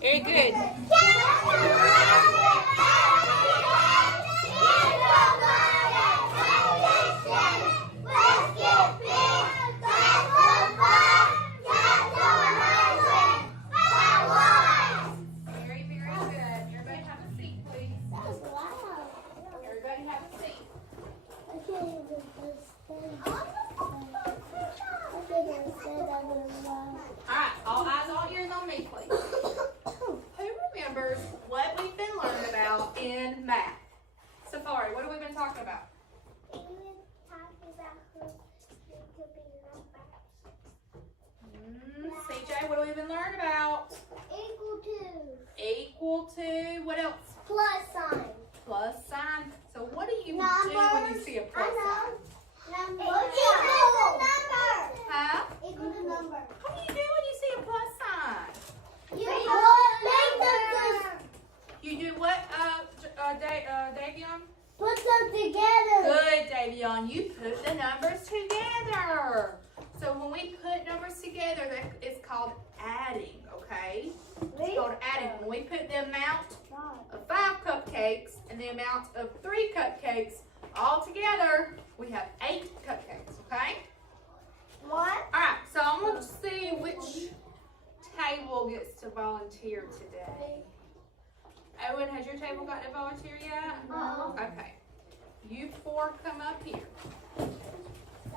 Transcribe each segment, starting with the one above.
Very good. Very, very good. Everybody have a seat, please. Everybody have a seat. Alright, all eyes, all ears on me, please. Who remembers what we've been learning about in math? Safari, what have we been talking about? CJ, what have we been learning about? Equal to, what else? Plus sign. Plus sign. So what do you do when you see a plus sign? Number. Equal to number. Huh? Equal to number. What do you do when you see a plus sign? You make them You do what, Davion? put them together. Good, Davion. You put the numbers together. So when we put numbers together, that is called adding, okay? It's called adding. When we put the amount of 5 cupcakes and the amount of 3 cupcakes all together, we have 8 cupcakes, okay? What? Alright, so I'm going to see which table gets to volunteer today. Owen, has your table got to volunteer yet? No. Okay. You 4 come up here.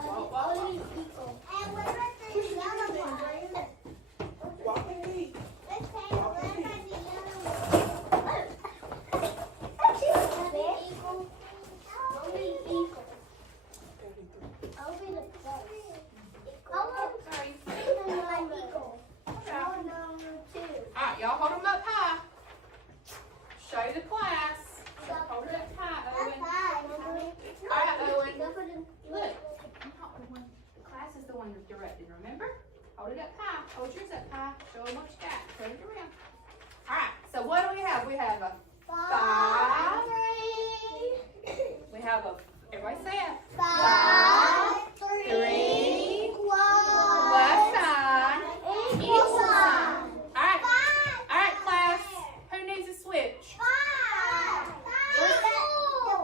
Only equal. And what about the yellow one? Let's say what about the yellow one? Equal. Only equal. I'll be the best. Sorry. Equal. Okay. Number 2. Alright, y'all hold them up high. Show the class. Hold it up high, Owen. Alright, Owen. Look. The class is the one you're directing, remember? Hold it up high. Hold yours up high. Show them what you got. Turn it around. Alright, so what do we have? We have a 5. We have a, everybody say it. 5, 3. 1. Plus sign. Equal sign. Alright. Alright, class. Who needs a switch?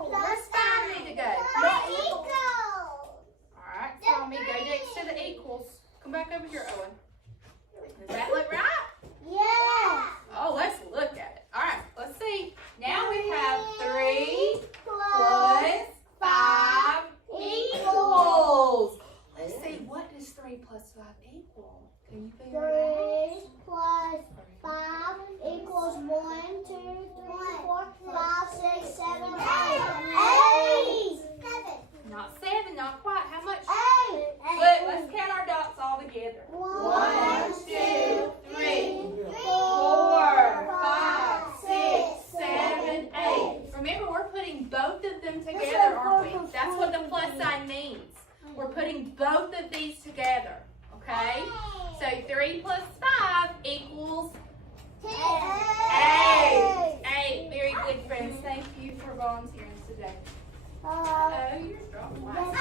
Where's 5 need to go? Alright, Tommy, go next to the equals. Come back over here, Owen. Does that look right? Yeah. Oh, let's look at it. Alright, let's see. Now we have 3 plus 5 equals. Let's see, what does 3 plus 5 equal? Can you figure it 3 plus 5 equals 1, 2, 3, 4, 5, 6, 7, 8. 8. 7. Not 7, not quite. How much? 8. Look, let's count our dots all together. 1, 2, 3, 4, 5, 6, 7, 8. Remember, we're putting both of them together, aren't we? That's what the plus sign means. We're putting both of these together, okay? So 3 plus 5 equals 8. 8. Very good, friends. Thank you for volunteering today. Oh, you're strong. Wow.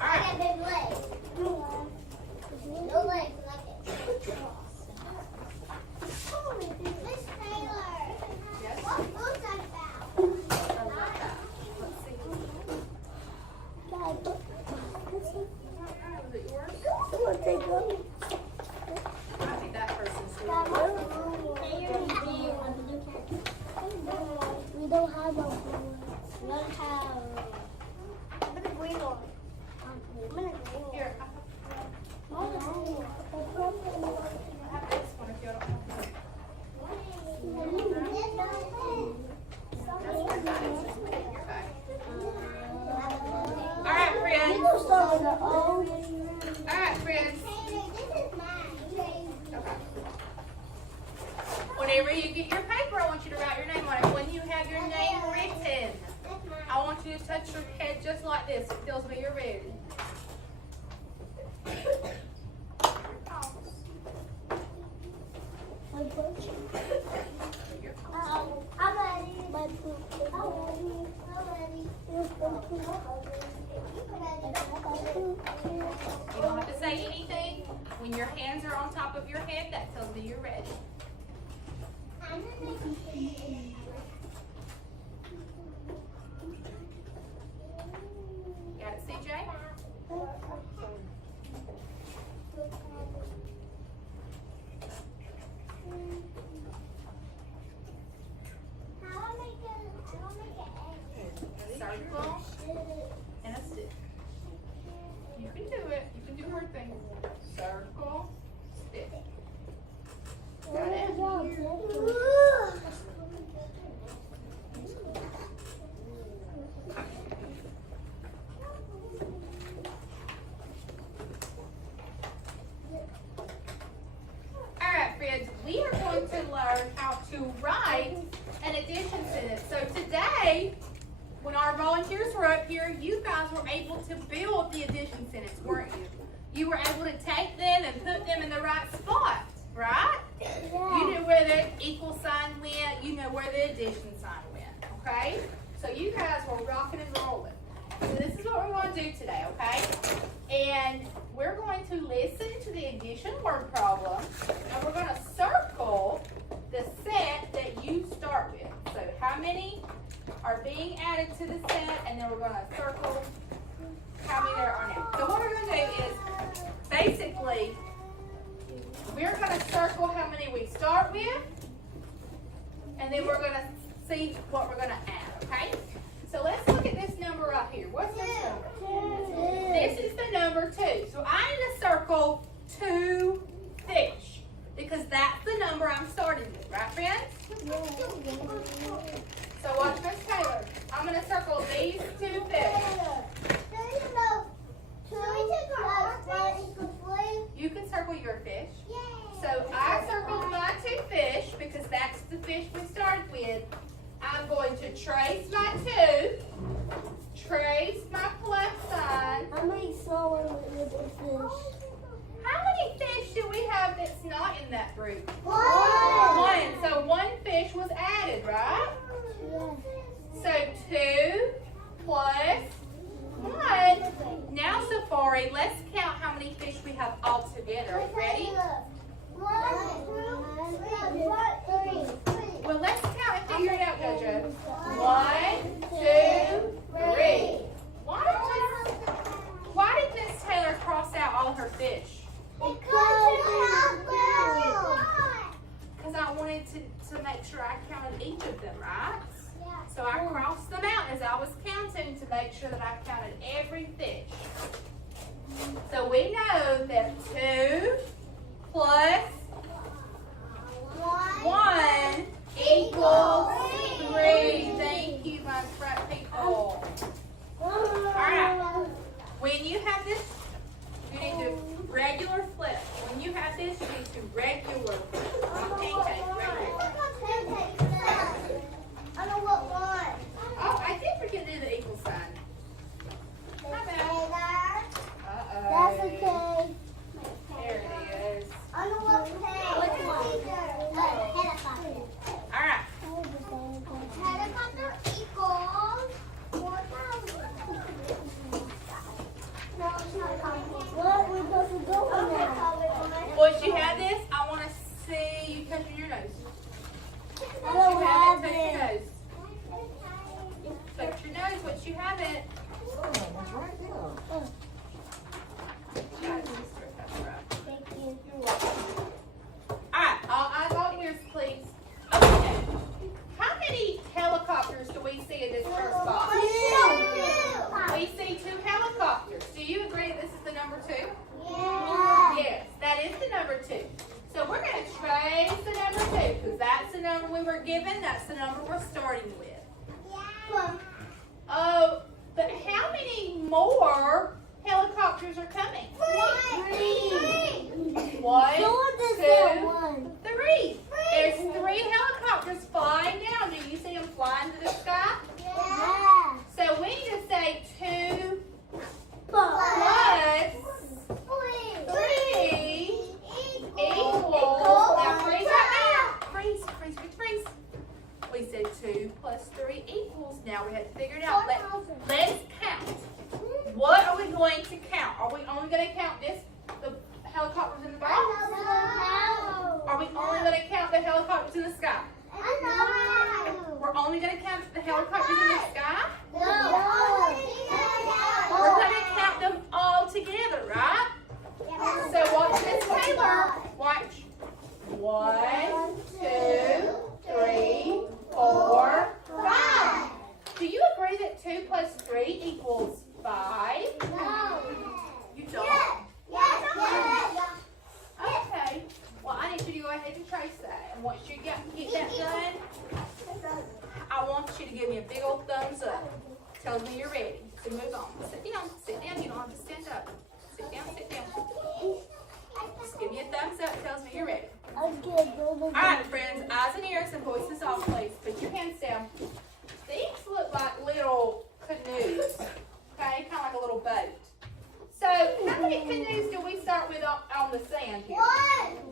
I got big legs. No legs like it. Miss Taylor. Yes? What book is that? I love that. Let's see. Was it yours? I think that person's We don't have a blue. We don't have. I'm gonna green one. Here, I have this one if you don't have it. All right, friends. All right, friends. like this. It tells me you're ready. I'm ready. You don't have to say anything. When your hands are on top of your head, that tells me you're ready. Got it, CJ? Circle and a stick. You can do it. You can do her thing. Circle, stick. Got it? Alright, friends, we are going to learn how to write an addition sentence. So today, when our volunteers were up here, you guys were able to build the addition sentence, weren't you? You were able to take them and put them in the right spot, right? You knew where the equal sign went, you know where the addition sign went, okay? So you guys were rocking and rolling. So this is what we're going to do today, okay? And we're going to listen to the addition word problem, and we're going to circle the set that you start with. So how many are being added to the set, and then we're going to circle how many there are now. So what we're going to do is, basically, we're going to circle how many we start with, and then we're going to see what we're going to add, okay? So let's look at this number right here. What's this number? This is the number 2. So I need to circle 2 fish, because that's the number I'm starting with, right, friends? So watch Miss Taylor. I'm going to circle these 2 fish. You can circle your fish. So I circled my 2 fish because that's the fish we started with. I'm going to trace my 2, trace my plus sign. How many smaller little fish? How many fish do we have that's not in that group? 1. 1. So 1 fish was added, right? So 2 plus 1. Now, Safari, let's count how many fish we have all together. Are you ready? 1, 2, 3. Well, let's count and figure it out, JoJo. 1, 2, 3. Why did Miss Taylor cross out all her fish? Because I wanted to make sure I counted each of them, right? So I crossed them out as I was counting to make sure that I counted every fish. So we know that 2 plus 1 equals 3. Thank you, my front people. Alright. When you have this, you need to regular flip. When you have this, you need to regular flip. Not pancake, regular. I know what one. Oh, I did forget to do the equal sign. My bad. That's okay. There it is. I know what helicopter. Alright. Helicopter equals 4,000. What we're supposed to go now? Once you have this, I want to see you touching your nose. I Once don't you have have it, touch your it. nose. Touch your nose once you have it. Thank you. Alright, all eyes on ears, please. Okay. How many helicopters do we see in this first box? We see 2 helicopters. Do you agree that this is the number 2? Yeah. Yes, that is the number 2. So we're going to trace the number 2 because that's the number we were given. That's the number we're starting with. Oh, but how many more helicopters are coming? 1, 2, 3. There's 3 helicopters flying down. Do you see them flying to the sky? Yeah. So we need to say 2 the helicopters in the sky? We're only going to count the helicopters in the sky? We're going to count them all together, right? So watch Miss Taylor. Watch. 1, 2, 3, 4, 5. Do you agree that 2 plus 3 equals 5? You don't? Okay. Well, I need you to go ahead and trace that. And once you get that done, I want you to give me a big old thumbs up. Tells me you're ready to move on. Sit down. Sit down. You don't have to stand up. Sit down. Sit down. Just give me a thumbs up. Tells me you're ready. All right, friends. Eyes and ears and voices off, please. Put your hands down. These look like little canoes. Okay, kind of like a little boat. So, how many canoes do we start with on the sand here?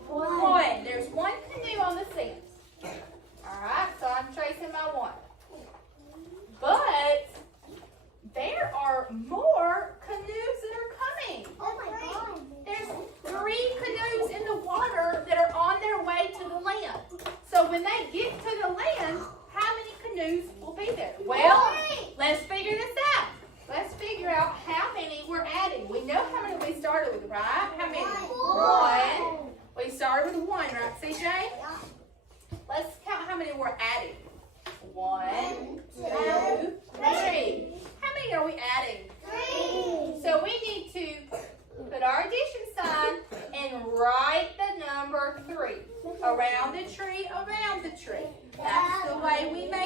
One. There's one canoe on the sand. Alright, so I'm tracing my 1. But, there are more canoes that are coming. There's 3 canoes in the water that are on their way to the land. So, when they get to the land, how many canoes will be there? Well, let's figure this out. Let's figure out how many we're adding. We know how many we started with, right? How many? 1. We started with 1, right, CJ? Let's count how many we're adding. 1, 2, 3. How many are we adding? 3. So we need to put our addition sign and write the number 3. Around the tree, around the tree. That's the way we make